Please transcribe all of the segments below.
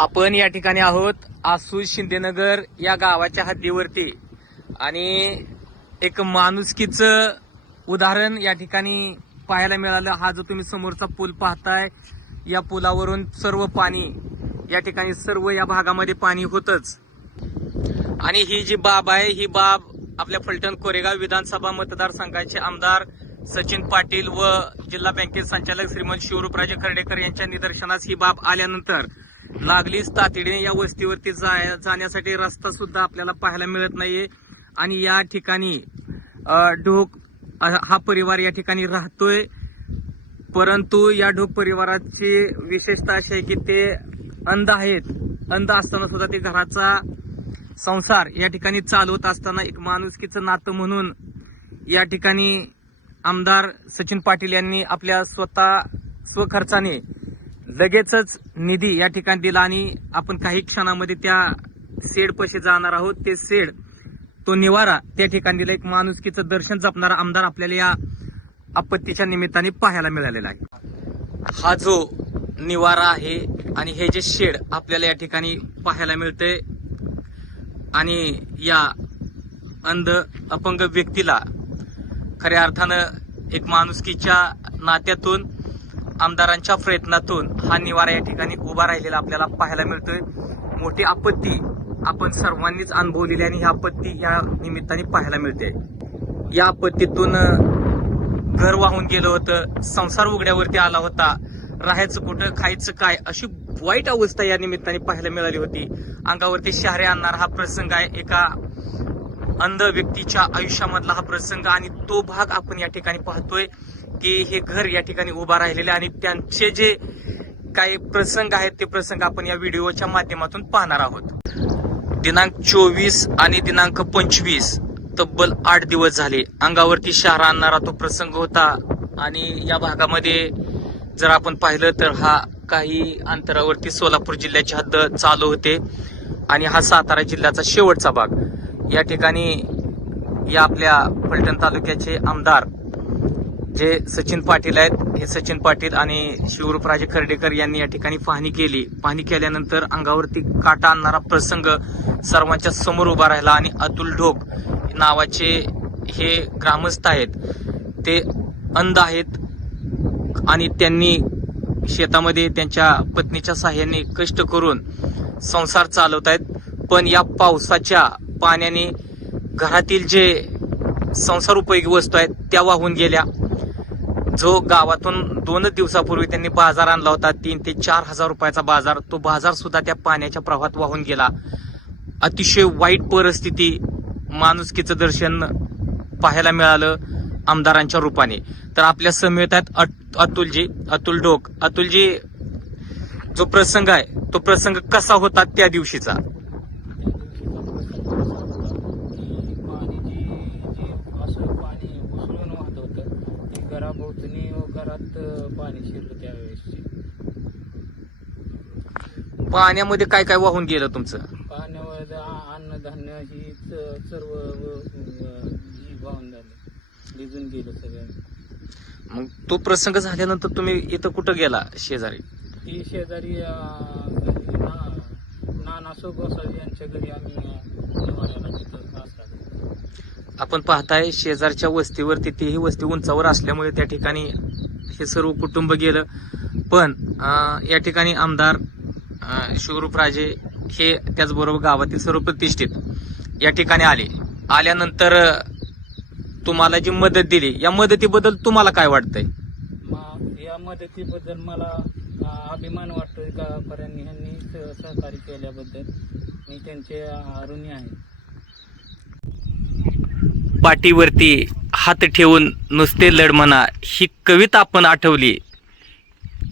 आपण या ठिकाणी आहोत आसू शिंदेनगर या गावाच्या हद्दीवरती आणि एक माणुसकीचं उदाहरण या ठिकाणी पाहायला मिळालं। हा जो तुम्ही समोरचा पूल पाहताय या पुलावरून सर्व पाणी या ठिकाणी सर्व या भागामध्ये पाणी होतच। आणि ही जी बाब आहे ही बाब आपल्या फलटण कोरेगाव विधानसभा मतदारसंघाचे आमदार सचिन पाटील व जिल्हा बँकेचे संचालक श्रीमंत शिवरूपराजे खर्डेकर यांच्या निदर्शनास ही बाब आल्यानंतर लागलीच तातडीने या वस्तीवरती जाण्यासाठी रस्ता सुद्धा आपल्याला पाहायला मिळत नाहीये। आणि या ठिकाणी ढोक हा परिवार या ठिकाणी राहतोय, परंतु या ढोक परिवाराची विशेषता अशी आहे की ते अंध आहेत। अंध असताना सुद्धा ते घराचा संसार या ठिकाणी चालवत असताना एक माणुसकीचं नातं म्हणून या ठिकाणी आमदार सचिन पाटील यांनी आपल्या स्वखर्चाने लगेचच निधी या ठिकाणी दिला आणि आपण काही क्षणामध्ये त्या शेड पाशी जाणार आहोत। ते शेड तो निवारा त्या ठिकाणी दिला। एक माणुसकीचं दर्शन जपणारा आमदार आपल्याला या आपत्तीच्या निमित्ताने पाहायला मिळालेला आहे। हा जो निवारा आहे आणि हे जे शेड आपल्याला या ठिकाणी पाहायला मिळते आणि या अंध अपंग व्यक्तीला खऱ्या अर्थानं एक माणुसकीच्या नात्यातून आमदारांच्या प्रयत्नातून हा निवारा या ठिकाणी उभा राहिलेला आपल्याला पाहायला मिळतोय। मोठी आपत्ती आपण सर्वांनीच अनुभवलेली आणि ही आपत्ती या निमित्ताने पाहायला मिळते। या आपत्तीतून घर वाहून गेलं होतं, संसार उघड्यावरती आला होता, राहायचं कुठं खायचं काय अशी वाईट अवस्था या निमित्ताने पाहायला मिळाली होती। अंगावरती शहारे आणणारा हा प्रसंग आहे, एका अंध व्यक्तीच्या आयुष्यामधला हा प्रसंग आणि तो भाग आपण या ठिकाणी पाहतोय की हे घर या ठिकाणी उभा राहिलेले आणि त्यांचे जे काही प्रसंग आहेत ते प्रसंग आपण या व्हिडिओच्या माध्यमातून पाहणार आहोत। दिनांक 24 आणि दिनांक 25 तब्बल 8 दिवस झाले अंगावरती शहारा आणणारा तो प्रसंग होता। आणि या भागामध्ये जर आपण पाहिलं तर हा काही अंतरावरती सोलापूर जिल्ह्याची हद्द चालू होते आणि हा सातारा जिल्ह्याचा शेवटचा भाग। या ठिकाणी या आपल्या फलटण तालुक्याचे आमदार जे सचिन पाटील आहेत, हे सचिन पाटील आणि शिवरूपराजे खर्डेकर यांनी या ठिकाणी पाहणी केली। पाहणी केल्यानंतर अंगावरती काटा आणणारा प्रसंग सर्वांच्या समोर उभा राहिला आणि अतुल ढोक नावाचे हे ग्रामस्थ आहेत, ते अंध आहेत आणि त्यांनी शेतामध्ये त्यांच्या पत्नीच्या साहाय्याने कष्ट करून संसार चालवत आहेत। पण या पावसाच्या पाण्याने घरातील जे संसार उपयोगी वस्तू आहेत त्या वाहून गेल्या। जो गावातून 2 दिवसापूर्वी त्यांनी बाजार आणला होता, 3 ते 4 हजार रुपयाचा बाजार, तो बाजार सुद्धा त्या पाण्याच्या प्रवाहात वाहून गेला। अतिशय वाईट परिस्थिती, माणुसकीचं दर्शन पाहायला मिळालं आमदारांच्या रूपाने। तर आपल्या समेत आहेत अतुल ढोक। अतुलजी, जो प्रसंग आहे तो प्रसंग कसा होता त्या दिवशीचा? पाणी शिरलं त्यावेळेस। पाण्यामध्ये काय काय वाहून गेलं तुमचं? पाण्यावर अन्नधान्य ही सर्व वाहून झालं, भिजून गेलं सगळं। मग तो प्रसंग झाल्यानंतर तुम्ही इथं कुठं गेला? शेजारी ती शेजारी नाना सोगोसावी यांच्या घरी आम्ही निवाऱ्याला तिथं असतात। आपण पाहताय शेजारच्या वस्तीवरती, तीही वस्ती उंचावर असल्यामुळे त्या ठिकाणी हे सर्व कुटुंब गेलं। पण या ठिकाणी आमदार शिवरूपराजे हे त्याचबरोबर गावातील सर्व प्रतिष्ठित या ठिकाणी आल्यानंतर तुम्हाला जी मदत दिली, या मदतीबद्दल तुम्हाला काय वाटतंय? या मदतीबद्दल मला अभिमान वाटतोय का यांनी सहकार्य केल्याबद्दल मी त्यांचे ऋणी आहे। पाठीवरती हात ठेवून नुसते लढ म्हणा ही कविता आपण आठवली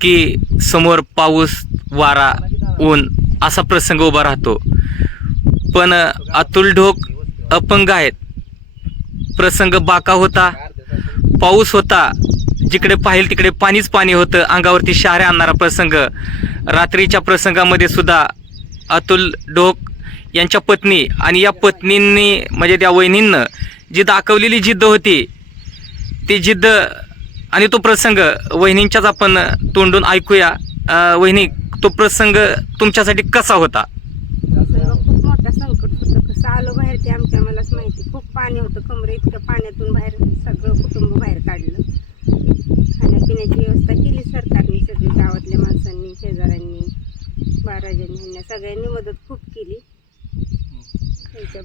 की समोर पाऊस, वारा, ऊन असा प्रसंग उभा राहतो। पण अतुल ढोक अपंग आहेत, प्रसंग बाका होता, पाऊस होता, जिकडे पाहिल तिकडे पाणीच पाणी होतं, अंगावरती शहारे आणणारा प्रसंग। रात्रीच्या प्रसंगामध्ये सुद्धा अतुल ढोक यांच्या पत्नी आणि या पत्नींनी म्हणजे त्या वहिनींनं जी दाखवलेली जिद्द होती, ती जिद्द आणि तो प्रसंग वहिनींच्याच आपण तोंडून ऐकूया। वहिनी, तो प्रसंग तुमच्यासाठी कसा होता? सगळं खूप मोठा संकट होतं. कसं आलो बाहेर ते आमच्या मलाच माहिती. खूप पाणी होतं, कमरे इतकं पाण्यातून बाहेर सगळं कुटुंब बाहेर काढलं. खाण्यापिण्याची व्यवस्था केली सरकारने, सगळी गावातल्या माणसांनी, शेजाऱ्यांनी, बाराजांनी, ह्यांनी सगळ्यांनी मदत खूप केली. त्यांच्या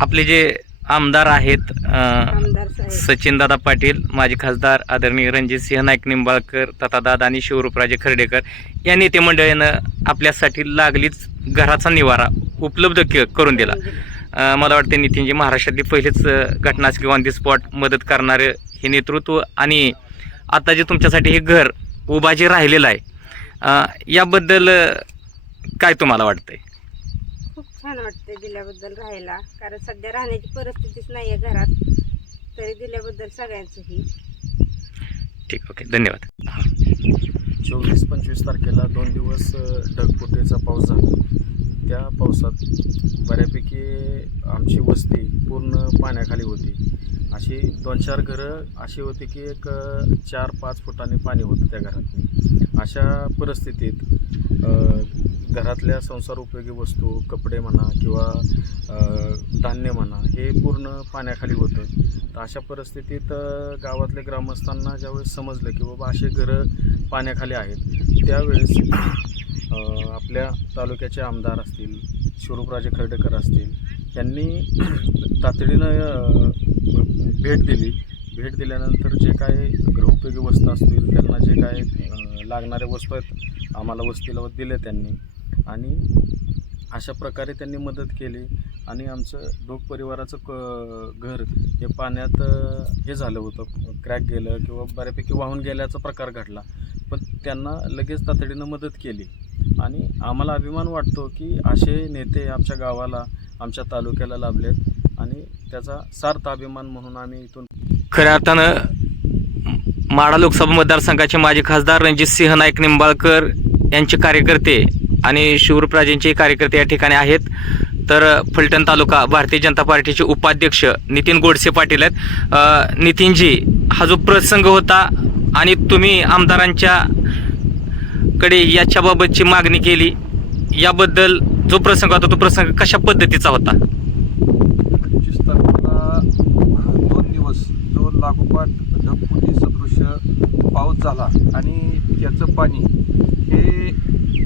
आपले जे आमदार आहेत आमदार साहेब, सचिनदादा पाटील, माजी खासदार आदरणीय रणजितसिंह नाईक निंबाळकर तथा दादा आणि शिवरूपराजे खर्डेकर या नेते मंडळीनं आपल्यासाठी लागलीच घराचा निवारा उपलब्ध करून दिला. मला वाटते नितीनजी महाराष्ट्रातली पहिलेच घटनाच किंवा ऑन दी स्पॉट मदत करणारे हे नेतृत्व आणि आता जे तुमच्यासाठी हे घर उभा जे राहिलेलं आहे याबद्दल काय तुम्हाला वाटतंय? खूप छान वाटतंय दिल्याबद्दल राहायला, कारण सध्या राहण्याची परिस्थितीच नाही आहे घरात, तरी दिल्याबद्दल सगळ्यांचंही. ठीक, ओके, धन्यवाद. 24-25 तारखेला 2 दिवस ढगफुटीचा पाऊस झाला. त्या पावसात बऱ्यापैकी आमची वस्ती पूर्ण पाण्याखाली होती. अशी 2-4 घरं अशी होती की एक 4-5 फुटाने पाणी होतं त्या घरात. अशा परिस्थितीत घरातल्या संसार उपयोगी वस्तू, कपडे म्हणा किंवा धान्य म्हणा, हे पूर्ण पाण्याखाली होतं. तर अशा परिस्थितीत गावातल्या ग्रामस्थांना ज्यावेळेस समजलं की बाबा असे घरं पाण्याखाली आहेत, त्यावेळेस आपल्या तालुक्याचे आमदार असतील, शिवरूपराजे खर्डेकर असतील, यांनी तातडीनं भेट दिली. भेट दिल्यानंतर जे काय गृहोपयोगी वस्तू असतील, त्यांना जे काय लागणाऱ्या वस्तू आहेत आम्हाला वस्तीला दिले त्यांनी, आणि अशा प्रकारे त्यांनी मदत केली. आणि आमचं डोक परिवाराचं घर हे पाण्यात हे झालं होतं, क्रॅक गेलं किंवा बऱ्यापैकी वाहून गेल्याचा प्रकार घडला, पण त्यांना लगेच तातडीनं मदत केली. आणि आम्हाला अभिमान वाटतो की असे नेते आमच्या गावाला, आमच्या तालुक्याला लाभलेत, आणि त्याचा सार्थ अभिमान म्हणून आम्ही इथून. खऱ्या अर्थानं माढा लोकसभा मतदारसंघाचे माजी खासदार रणजितसिंह नाईक निंबाळकर यांचे कार्यकर्ते आणि शिवरूपराजेंचे कार्यकर्ते या ठिकाणी आहेत. तर फलटण तालुका भारतीय जनता पार्टीचे उपाध्यक्ष नितीन गोडसे पाटील आहेत. नितीनजी, हा जो प्रसंग होता आणि तुम्ही आमदारांच्या कडे याच्याबाबतची मागणी केली, याबद्दल जो प्रसंग होता तो प्रसंग कशा पद्धतीचा होता? 25 तारखेला 2 दिवस जो लागोपाठ ढगफुटी सदृश्य पाऊस झाला, आणि त्याचं पाणी हे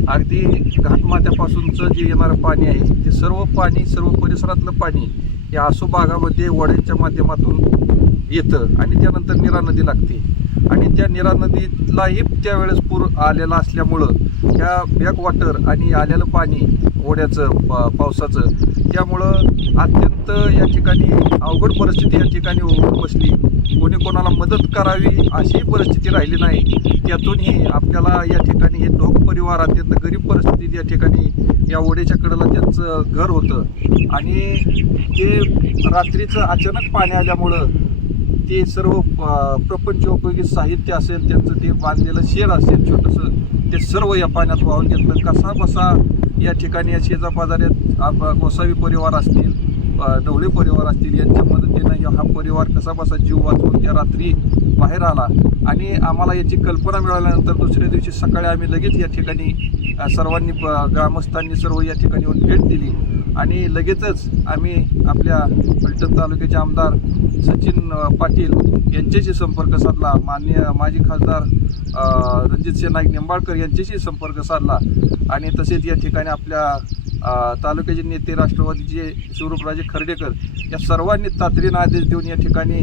अगदी घाटमाथ्यापासूनचं जे येणारं पाणी आहे, ते सर्व पाणी, सर्व परिसरातलं पाणी या आसू भागामध्ये ओढ्यांच्या माध्यमातून येतं आणि त्यानंतर नीरा नदी लागते. आणि त्या नीरा नदीलाही त्यावेळेस पूर आलेला असल्यामुळं त्या बॅकवॉटर आणि आलेलं पाणी ओढ्याचं पावसाचं, त्यामुळं अत्यंत या ठिकाणी अवघड परिस्थिती या ठिकाणी होऊन बसली. कोणी कोणाला मदत करावी अशी परिस्थिती राहिली नाही. त्यातूनही आपल्याला या ठिकाणी हे ढोक परिवार अत्यंत गरीब परिस्थितीत या ठिकाणी या ओढ्याच्या कडेला त्यांचं घर होतं, आणि ते रात्रीचं अचानक पाणी आल्यामुळं ते सर्व प्रपंचोपयोगी साहित्य असेल, त्यांचं ते बांधलेलं शेड असेल छोटंसं, ते सर्व या पाण्यात वाहून घेतलं. कसा बसा या ठिकाणी या शेजापाजाऱ्यात गोसावी परिवार असतील, ढवळे परिवार असतील, यांच्या मदतीनं हा परिवार कसा बसा जीव वाचवून त्या रात्री बाहेर आला. आणि आम्हाला याची कल्पना मिळाल्यानंतर दुसऱ्या दिवशी सकाळी आम्ही लगेच या ठिकाणी सर्वांनी, ग्रामस्थांनी सर्व या ठिकाणी येऊन भेट दिली, आणि लगेचच आम्ही आपल्या फलटण तालुक्याचे आमदार सचिन पाटील यांच्याशी संपर्क साधला. माननीय माजी खासदार रणजितसिंह नाईक निंबाळकर यांच्याशी संपर्क साधला, आणि तसेच या ठिकाणी आपल्या तालुक्याचे नेते राष्ट्रवादीचे शिवरूपराजे खर्डेकर या सर्वांनी तातडीनं आदेश देऊन या ठिकाणी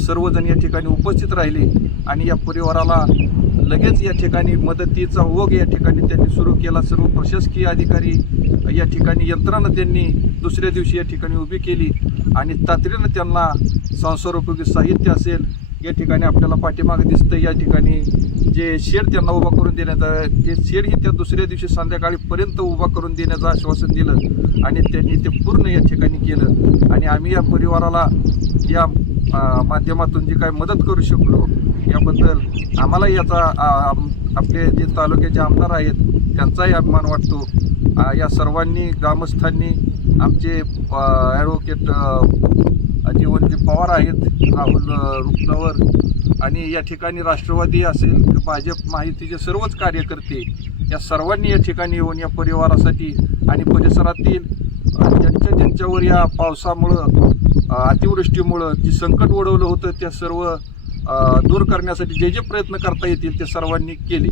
सर्वजण या ठिकाणी उपस्थित राहिले, आणि या परिवाराला लगेच या ठिकाणी मदतीचा ओघ या ठिकाणी त्यांनी सुरू केला. सर्व प्रशासकीय अधिकारी या ठिकाणी, यंत्रणा त्यांनी दुसऱ्या दिवशी या ठिकाणी उभी केली, आणि तातडीनं त्यांना संसारोपयोगी साहित्य असेल, या ठिकाणी आपल्याला पाठीमागे दिसतं या ठिकाणी जे शेड त्यांना उभा करून देण्यात, ते शेडही त्या दुसऱ्या दिवशी संध्याकाळीपर्यंत उभा करून देण्याचं आश्वासन दिलं, आणि त्यांनी ते पूर्ण या ठिकाणी केलं. आणि आम्ही या परिवाराला या माध्यमातून जी काय मदत करू शकलो याबद्दल आम्हाला याचा आपले जे तालुक्याचे आमदार आहेत त्यांचाही अभिमान वाटतो. या सर्वांनी, ग्रामस्थांनी, आमचे ॲडव्होकेट जीवनजी पवार आहेत, राहुल रुपनवर आणि या ठिकाणी राष्ट्रवादी असेल, भाजप, महायुतीचे सर्वच कार्यकर्ते या सर्वांनी या ठिकाणी येऊन या परिवारासाठी आणि परिसरातील ज्यांच्यावर या पावसामुळं अतिवृष्टीमुळं जे संकट ओढवलं होतं त्या सर्व दूर करण्यासाठी जे जे प्रयत्न करता येतील ते सर्वांनी केले.